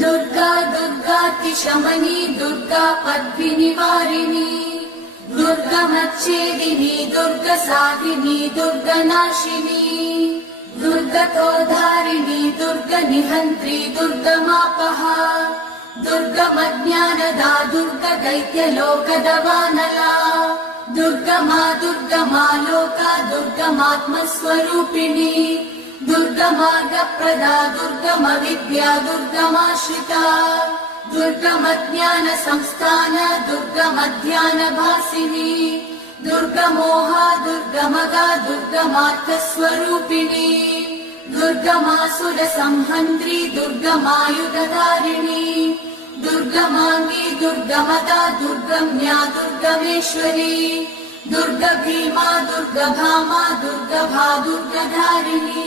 दुर्गा दुर्गातिशमनी दुर्गा पद्मिनिवारिणी दुर्गमच्छेदिनी दुर्गसाधिनी दुर्गनाशिनी दुर्गतोद्धारिणी दुर्गनिहन्त्री दुर्गमापहा दुर्गमज्ञानदा दुर्गदैत्यलोकदवानला दुर्गमा दुर्गमा लोका दुर्गमात्मस्वरूपिणी दुर्गमार्गप्रदा दुर्गमविद्या दुर्गमाश्रिता दुर्गमज्ञानसंस्थान दुर्गमध्यानभासिनी दुर्गमोहा दुर्गमगा दुर्गमार्थस्वरूपिणी दुर्गमासुरसंहन्त्री दुर्गमायुधधारिणी दुर्गमाङ्गी दुर्गमदा दुर्गम्या दुर्गमेश्वरी दुर्गभीमा दुर्गभामा दुर्गभा दुर्गधारिणी।